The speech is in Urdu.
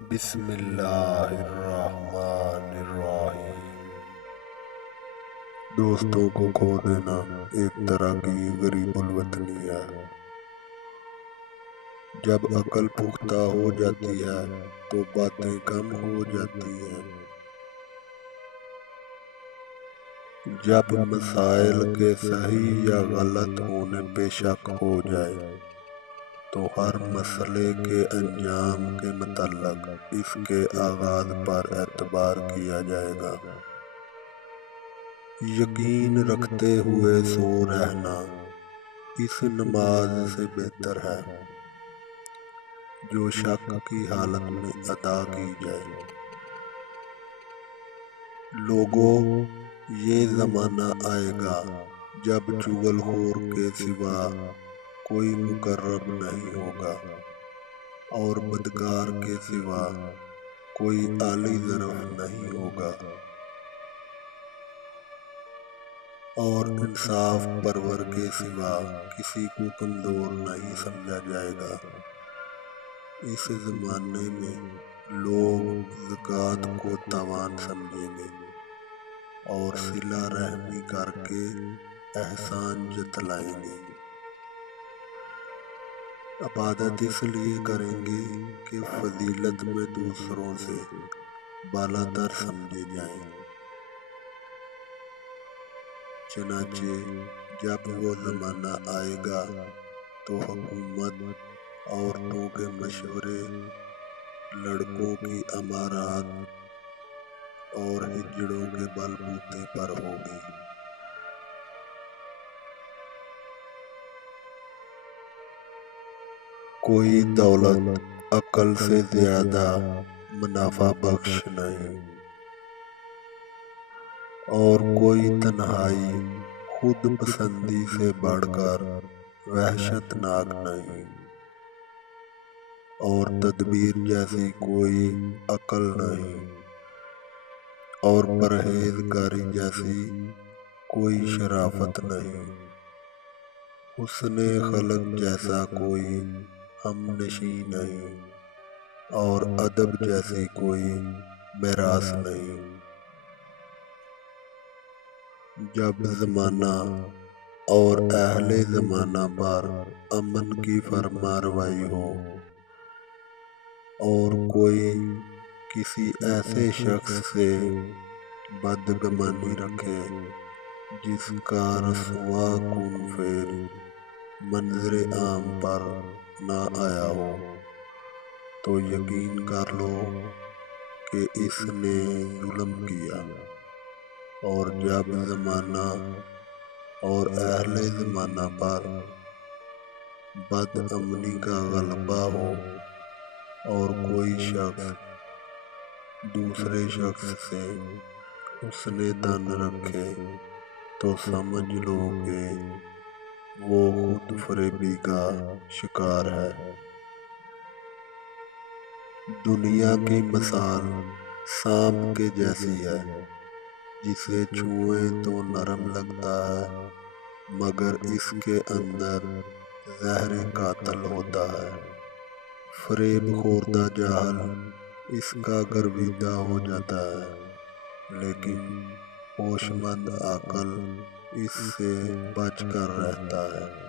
بسم اللہ الرحمن الرحیم۔ دوستوں کو کھو دینا ایک طرح کی غریب الوطنی ہے۔ جب عقل پختہ ہو جاتی ہے تو باتیں کم ہو جاتی ہیں۔ جب مسائل کے صحیح یا غلط ہونے پہ شک ہو جائے تو ہر مسئلے کے انجام کے متعلق اس کے آغاز پر اعتبار کیا جائے گا۔ یقین رکھتے ہوئے سو رہنا اس نماز سے بہتر ہے جو شک کی حالت میں ادا کی جائے۔ لوگوں، یہ زمانہ آئے گا جب چغل خور کے سوا کوئی مقرب نہیں ہوگا اور بدکار کے سوا کوئی عالی ظرف نہیں ہوگا، اور انصاف پرور کے سوا کسی کو کمزور نہیں سمجھا جائے گا۔ اس زمانے میں لوگ زکوٰۃ کو تاوان سمجھیں گے اور صلہ رحمی کر کے احسان جتلائیں گے۔ عبادت اس لیے کریں گے کہ فضیلت میں دوسروں سے بالاتر سمجھے جائیں۔ چنانچہ جب وہ زمانہ آئے گا تو حکومت عورتوں کے مشورے، لڑکوں کی امارات اور ہجڑوں کے بل بوتے پر ہوگی۔ کوئی دولت عقل سے زیادہ منافع بخش نہیں، اور کوئی تنہائی خود پسندی سے بڑھ کر وحشت ناک نہیں، اور تدبیر جیسی کوئی عقل نہیں، اور پرہیزگاری جیسی کوئی شرافت نہیں، حسن خلق جیسا کوئی ہم نشیں نہیں، اور ادب جیسی کوئی میراث نہیں۔ جب زمانہ اور اہل زمانہ پر امن کی فرمانروائی ہو، اور کوئی کسی ایسے شخص سے بدگمانی رکھے جس کا رسوا کن فعل منظر عام پر نہ آیا ہو، تو یقین کر لو کہ اس نے ظلم کیا۔ اور جب زمانہ اور اہل زمانہ پر بد امنی کا غلبہ ہو اور کوئی شخص دوسرے شخص سے حسن ظن رکھے تو سمجھ لو کہ وہ خود فریبی کا شکار ہے۔ دنیا کی مثال سانپ کے جیسی ہے، جسے چھوئیں تو نرم لگتا ہے مگر اس کے اندر زہر قاتل ہوتا ہے۔ فریب خوردہ جاہل اس کا گرویدہ ہو جاتا ہے، لیکن ہوش مند عاقل اس سے بچ کر رہتا ہے۔